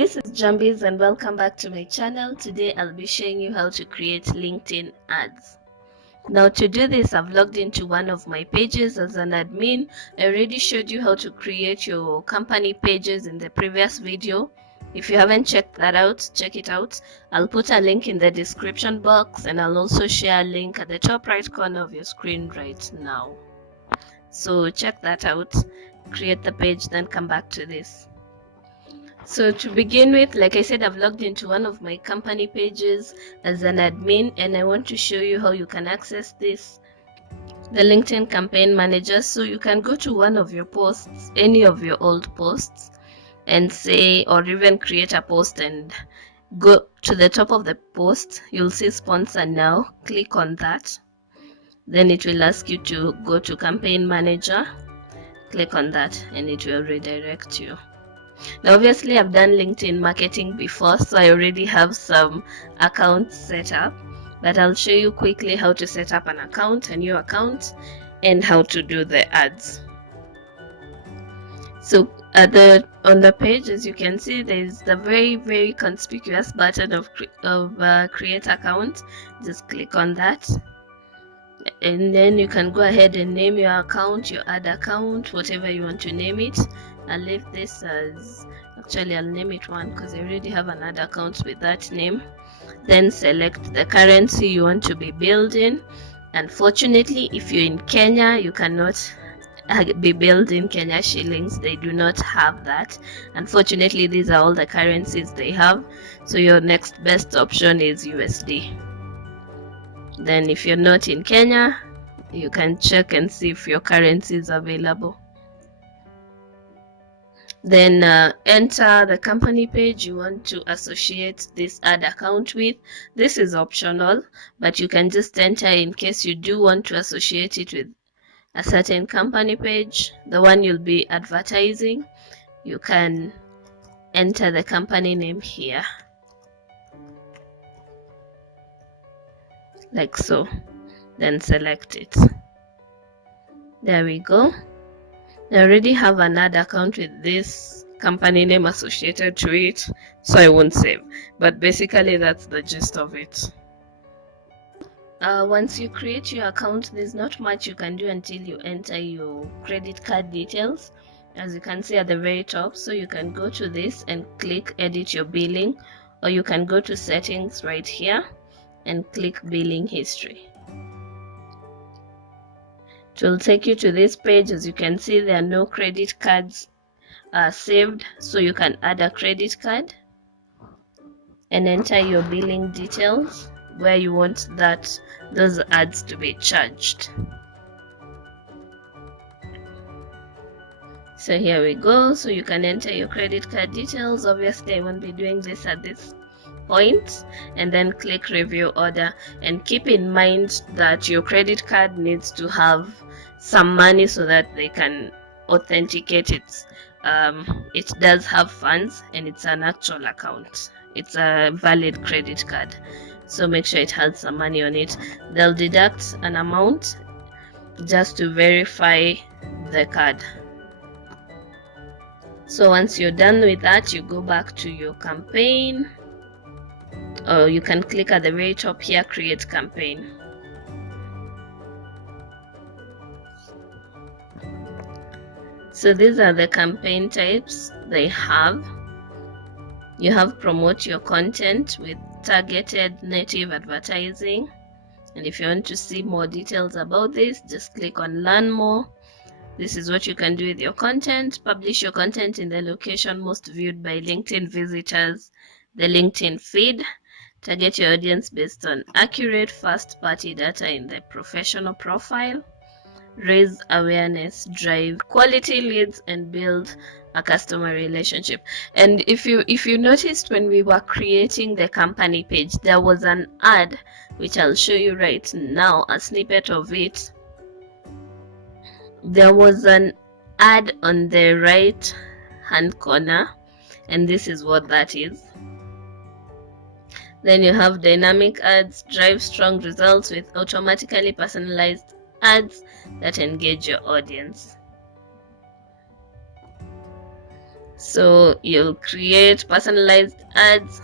This is Njambiz and welcome back to my channel. Today I'll be showing you how to create LinkedIn ads. Now to do this, I've logged into one of my pages as an admin. I already showed you how to create your company pages in the previous video. If you haven't checked that out, check it out. I'll put a link in the description box and I'll also share a link at the top right corner of your screen right now. So check that out, create the page, then come back to this. So to begin with, like I said, I've logged into one of my company pages as an admin and I want to show you how you can access this, the LinkedIn Campaign Manager. So you can go to one of your posts, any of your old posts, and say, or even create a post and go to the top of the post. You'll see sponsor now. Click on that. Then it will ask you to go to Campaign Manager. Click on that and it will redirect you. Now obviously I've done LinkedIn marketing before, so I already have some accounts set up, but I'll show you quickly how to set up an account, a new account, and how to do the ads. So on the page, as you can see, there's the very conspicuous button of create account. Just click on that and then you can go ahead and name your account, your ad account, whatever you want to name it. I'll leave this as, actually I'll name it one because I already have an ad account with that name. Then select the currency you want to be building. Unfortunately, if you're in Kenya, you cannot be building Kenya shillings. They do not have that. Unfortunately, these are all the currencies they have, so your next best option is USD. Then if you're not in Kenya, you can check and see if your currency is available. Then enter the company page you want to associate this ad account with. This is optional, but you can just enter in case you do want to associate it with a certain company page, the one you'll be advertising. You can enter the company name here, like so. Then select it. There we go. I already have an ad account with this company name associated to it, so I won't save, but basically that's the gist of it. Once you create your account, there's not much you can do until you enter your credit card details, as you can see at the very top. So you can go to this and click edit your billing, or you can go to settings right here and click billing history. It will take you to this page. As you can see, there are no credit cards saved, so you can add a credit card and enter your billing details where you want those ads to be charged. So here we go. So you can enter your credit card details. Obviously I won't be doing this at this point, and then click review order. And keep in mind that your credit card needs to have some money so that they can authenticate it. It does have funds and it's an actual account. It's a valid credit card, so make sure it has some money on it. They'll deduct an amount just to verify the card. So once you're done with that, you go back to your campaign, or you can click at the very top here, create campaign. So these are the campaign types they have. You have promote your content with targeted native advertising, and if you want to see more details about this, just click on learn more. This is what you can do with your content. Publish your content in the location most viewed by LinkedIn visitors, the LinkedIn feed. Target your audience based on accurate first-party data in the professional profile. Raise awareness, drive quality leads, and build a customer relationship. And if you noticed, when we were creating the company page, there was an ad which I'll show you right now, a snippet of it. There was an ad on the right hand corner, and this is what that is. Then you have dynamic ads, drive strong results with automatically personalized ads that engage your audience. So you'll create personalized ads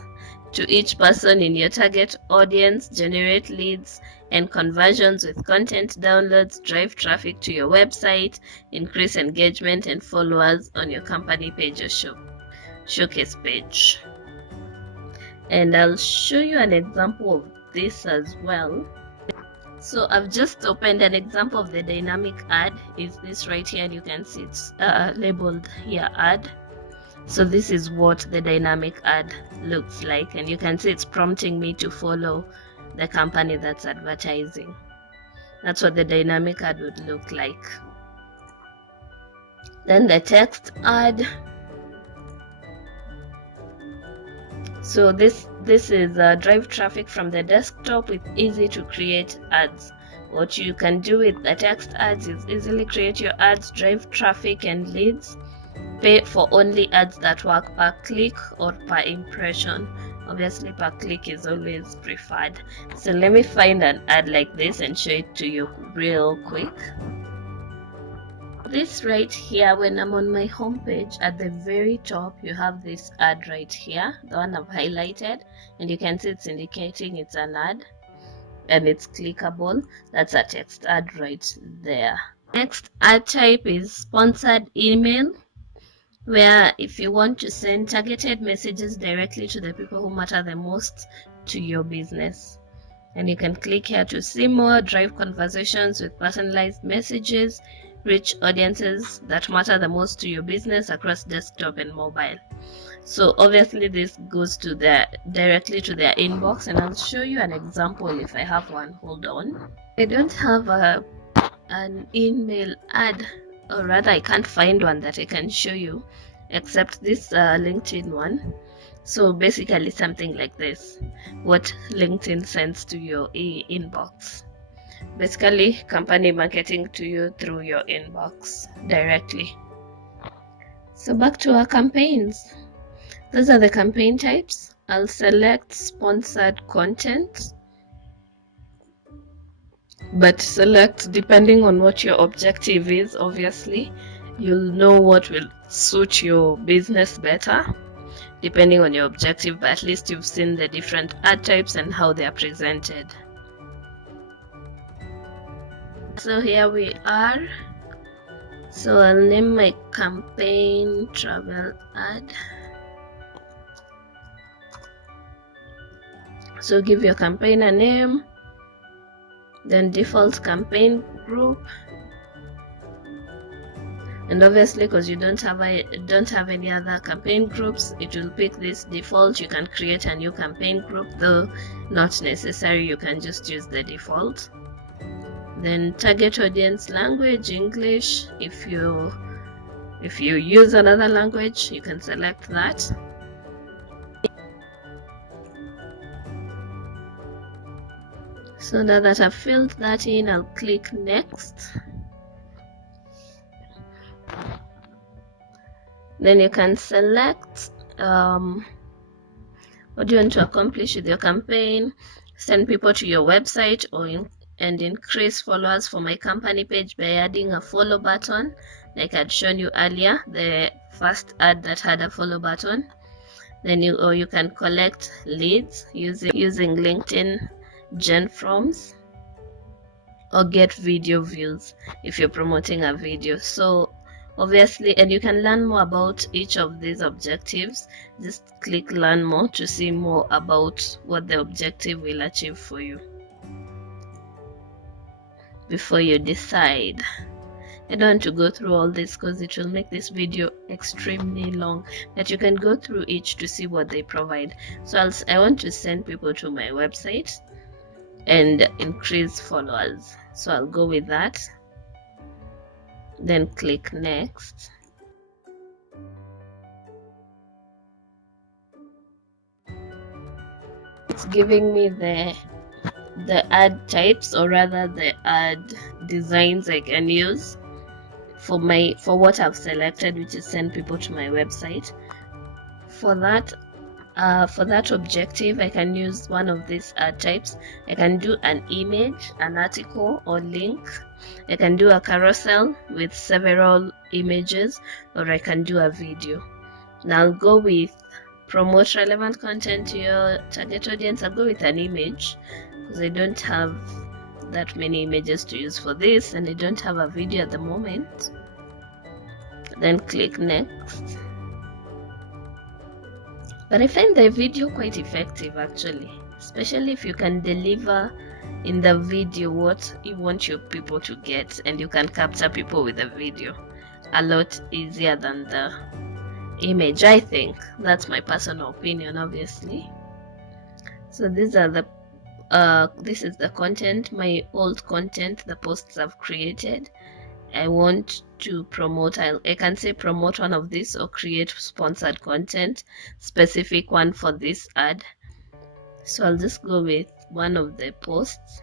to each person in your target audience, generate leads and conversions with content downloads, drive traffic to your website, increase engagement and followers on your company page or showcase page. And I'll show you an example of this as well. So I've just opened an example of the dynamic ad. Is this right here, and you can see it's labeled here ad. So this is what the dynamic ad looks like, and you can see it's prompting me to follow the company that's advertising. That's what the dynamic ad would look like. Then the text ad. So this is drive traffic from the desktop with easy to create ads. What you can do with the text ads is easily create your ads, drive traffic and leads, pay for only ads that work per click or per impression. Obviously per click is always preferred. So let me find an ad like this and show it to you real quick. This right here, when I'm on my homepage, at the very top you have this ad right here, the one I've highlighted, and you can see it's indicating it's an ad and it's clickable. That's a text ad right there. Next ad type is sponsored email, where if you want to send targeted messages directly to the people who matter the most to your business. And you can click here to see more, drive conversations with personalized messages, reach audiences that matter the most to your business across desktop and mobile. So obviously this goes to directly to their inbox, and I'll show you an example if I have one. Hold on. I don't have an email ad, or rather I can't find one that I can show you except this LinkedIn one. So basically something like this, what LinkedIn sends to your inbox. Basically company marketing to you through your inbox directly. So back to our campaigns. Those are the campaign types. I'll select sponsored content, but select depending on what your objective is. Obviously you'll know what will suit your business better depending on your objective, but at least you've seen the different ad types and how they are presented. So here we are. So I'll name my campaign travel ad. So give your campaign a name, then default campaign group, and obviously because you don't have any other campaign groups, it will pick this default. You can create a new campaign group, though not necessary, you can just use the default. Then target audience language, English. If you use another language, you can select that. So now that I've filled that in, I'll click next. Then you can select what do you want to accomplish with your campaign. Send people to your website and increase followers for my company page by adding a follow button, like I'd shown you earlier, the first ad that had a follow button. Then you can collect leads using LinkedIn gen forms, or get video views if you're promoting a video. So obviously, and you can learn more about each of these objectives. Just click learn more to see more about what the objective will achieve for you before you decide. I don't want to go through all this because it will make this video extremely long, but you can go through each to see what they provide. So I want to send people to my website and increase followers, so I'll go with that, then click next. It's giving me the ad types, or rather the ad designs I can use for what I've selected, which is send people to my website. For that objective, I can use one of these ad types. I can do an image, an article, or link. I can do a carousel with several images, or I can do a video. Now go with promote relevant content to your target audience. I'll go with an image because I don't have that many images to use for this, and I don't have a video at the moment. Then click next. But I find the video quite effective actually, especially if you can deliver in the video what you want your people to get, and you can capture people with the video a lot easier than the image. I think that's my personal opinion, obviously. So these are the this is the content, my old content, the posts I've created. I want to promote, I can say promote one of these or create sponsored content, specific one for this ad. So I'll just go with one of the posts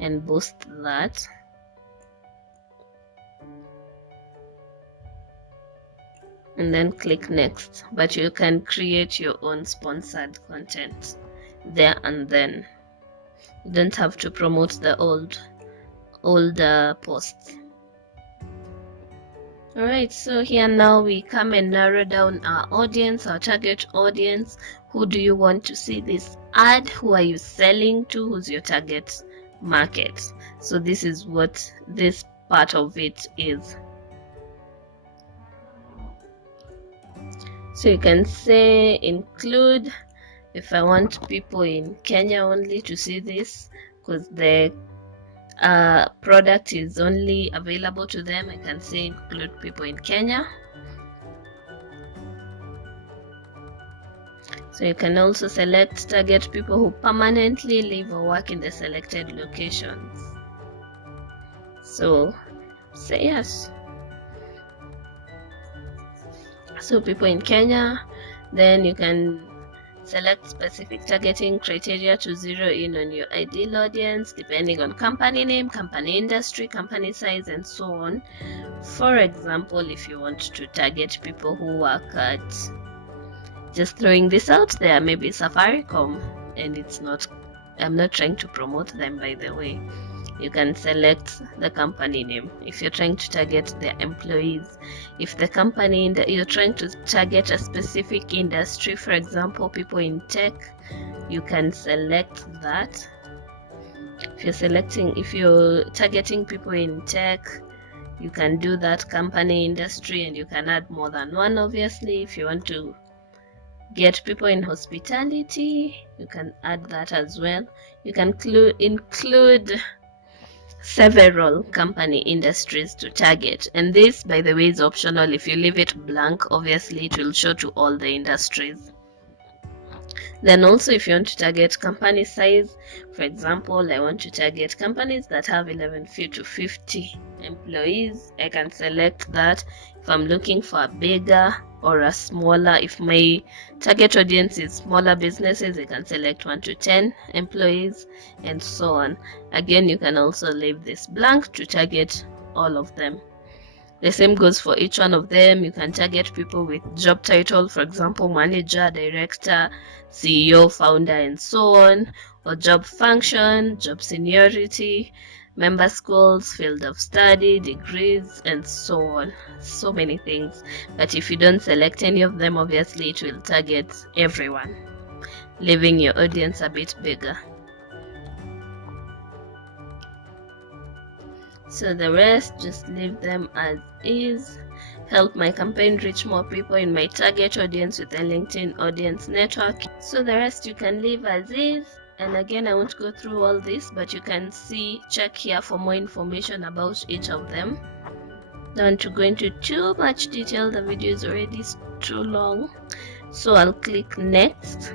and boost that. And then click next. But you can create your own sponsored content there and then. You don't have to promote the older posts. Alright, so here now we come and narrow down our audience, our target audience. Who do you want to see this ad? Who are you selling to? Who's your target market? So this is what this part of it is. So you can say include, if I want people in Kenya only to see this because the product is only available to them, I can say include people in Kenya. So you can also select target people who permanently live or work in the selected locations. So say yes. So people in Kenya. Then you can select specific targeting criteria to zero in on your ideal audience depending on company name, company industry, company size, and so on. For example, if you want to target people who work at, just throwing this out there, maybe Safaricom, and it's not, I'm not trying to promote them, by the way. You can select the company name if you're trying to target their employees. If the company you're trying to target a specific industry, for example people in tech, you can select that. If you're targeting people in tech, you can do that company industry, and you can add more than one. Obviously, if you want to get people in hospitality, you can add that as well. You can include several company industries to target, and this, by the way, is optional. If you leave it blank, obviously it will show to all the industries. Then also, if you want to target company size, for example, I want to target companies that have 11 to 50 employees, I can select that. If I'm looking for a bigger or a smaller, if my target audience is smaller businesses, I can select 1 to 10 employees, and so on. Again, you can also leave this blank to target all of them. The same goes for each one of them. You can target people with job title, for example, manager, director, CEO, founder, and so on, or job function, job seniority, member schools, field of study, degrees, and so on. So many things. But if you don't select any of them, obviously it will target everyone, leaving your audience a bit bigger. So the rest, just leave them as is. Help my campaign reach more people in my target audience with a LinkedIn audience network. So the rest you can leave as is. And again, I won't go through all this, but you can check here for more information about each of them. Don't want to go into too much detail, the video is already too long. So I'll click next.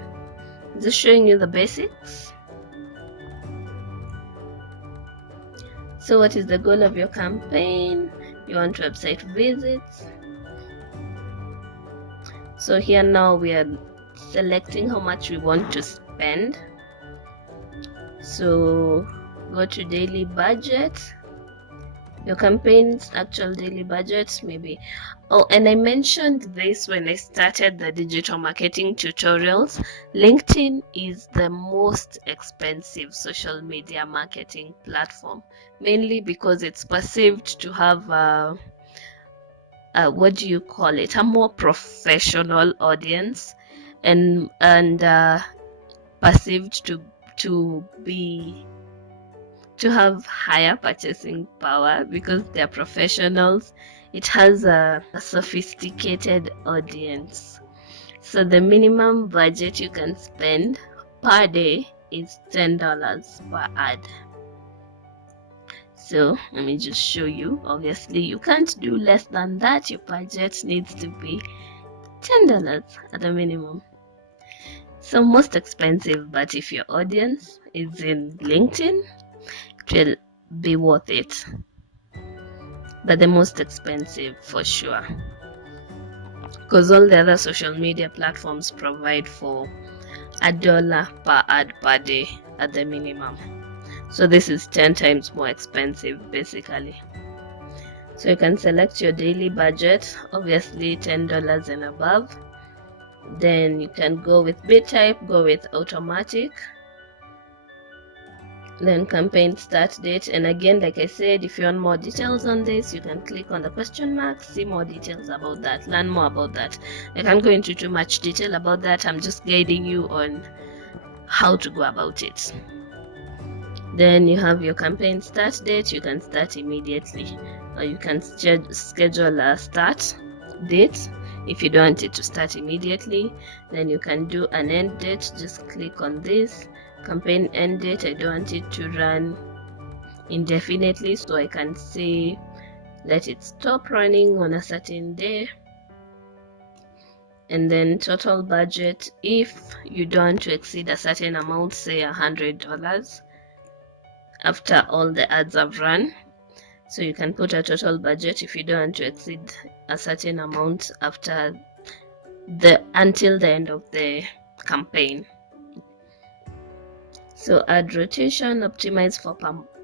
Just showing you the basics. So what is the goal of your campaign? You want website visits. So here now we are selecting how much we want to spend. So go to daily budget, your campaign's actual daily budget maybe. Oh, and I mentioned this when I started the digital marketing tutorials. LinkedIn is the most expensive social media marketing platform, mainly because it's perceived to have what do you call it, a more professional audience, and perceived to be to have higher purchasing power because they're professionals. It has a sophisticated audience. So the minimum budget you can spend per day is $10 per ad. So let me just show you. Obviously you can't do less than that. Your budget needs to be $10 at a minimum. So most expensive, but if your audience is in LinkedIn, it will be worth it. But the most expensive for sure, because all the other social media platforms provide for $1 per ad per day at the minimum. So this is 10 times more expensive basically. So you can select your daily budget, obviously $10 and above. Then you can go with bid type, go with automatic, then campaign start date. And again, like I said, if you want more details on this, you can click on the question mark, see more details about that, learn more about that. I can't go into too much detail about that. I'm just guiding you on how to go about it. Then you have your campaign start date. You can start immediately, or you can schedule a start date if you don't want it to start immediately. Then you can do an end date. Just click on this campaign end date. I don't want it to run indefinitely, so I can say let it stop running on a certain day. And then total budget, if you don't want to exceed a certain amount, say $100 after all the ads have run. So you can put a total budget if you don't want to exceed a certain amount after until the end of the campaign. So ad rotation, optimize for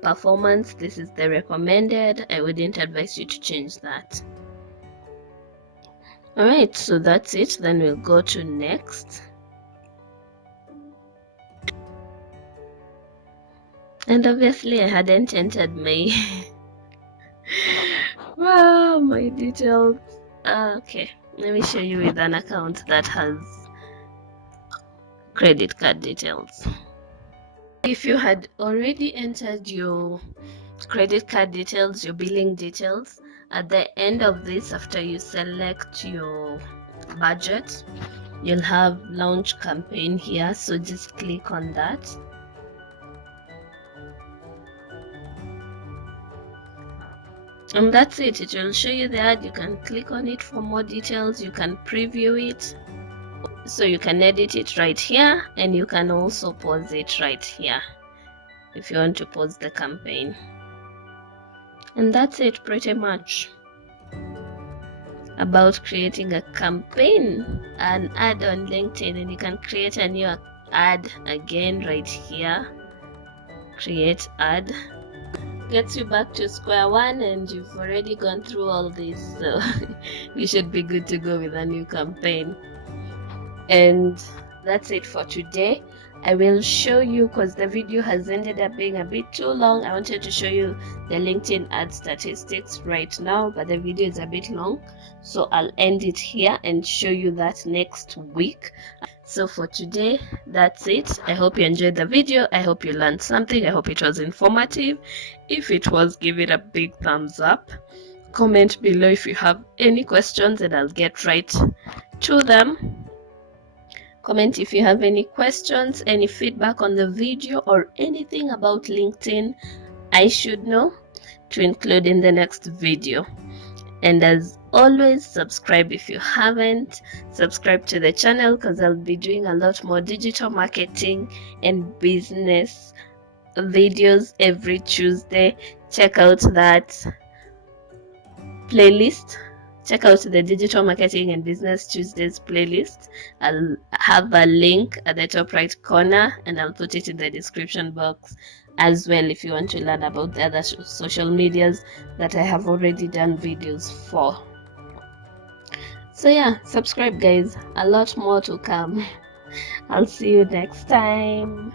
performance. This is the recommended. I wouldn't advise you to change that. Alright, so that's it. Then we'll go to next. And obviously I hadn't entered my wow, my details. Okay, let me show you with an account that has credit card details. If you had already entered your credit card details, your billing details, at the end of this, after you select your budget, you'll have launch campaign here, so just click on that. And that's it. It will show you the ad. You can click on it for more details. You can preview it, so you can edit it right here, and you can also pause it right here if you want to pause the campaign. And that's it pretty much about creating a campaign, an ad on LinkedIn. And you can create a new ad again right here. Create ad gets you back to square one, and you've already gone through all this, so you should be good to go with a new campaign. And that's it for today. I will show you, because the video has ended up being a bit too long, I wanted to show you the LinkedIn ad statistics right now, but the video is a bit long, so I'll end it here and show you that next week. So for today, that's it. I hope you enjoyed the video. I hope you learned something. I hope it was informative. If it was, give it a big thumbs up. Comment below if you have any questions and I'll get right to them. Comment if you have any questions, any feedback on the video, or anything about LinkedIn I should know to include in the next video. And as always, subscribe if you haven't. Subscribe to the channel, because I'll be doing a lot more digital marketing and business videos every Tuesday. Check out that playlist. Check out the Digital Marketing and Business Tuesdays playlist. I'll have a link at the top right corner, and I'll put it in the description box as well if you want to learn about the other social medias that I have already done videos for. So yeah, subscribe guys, a lot more to come. I'll see you next time.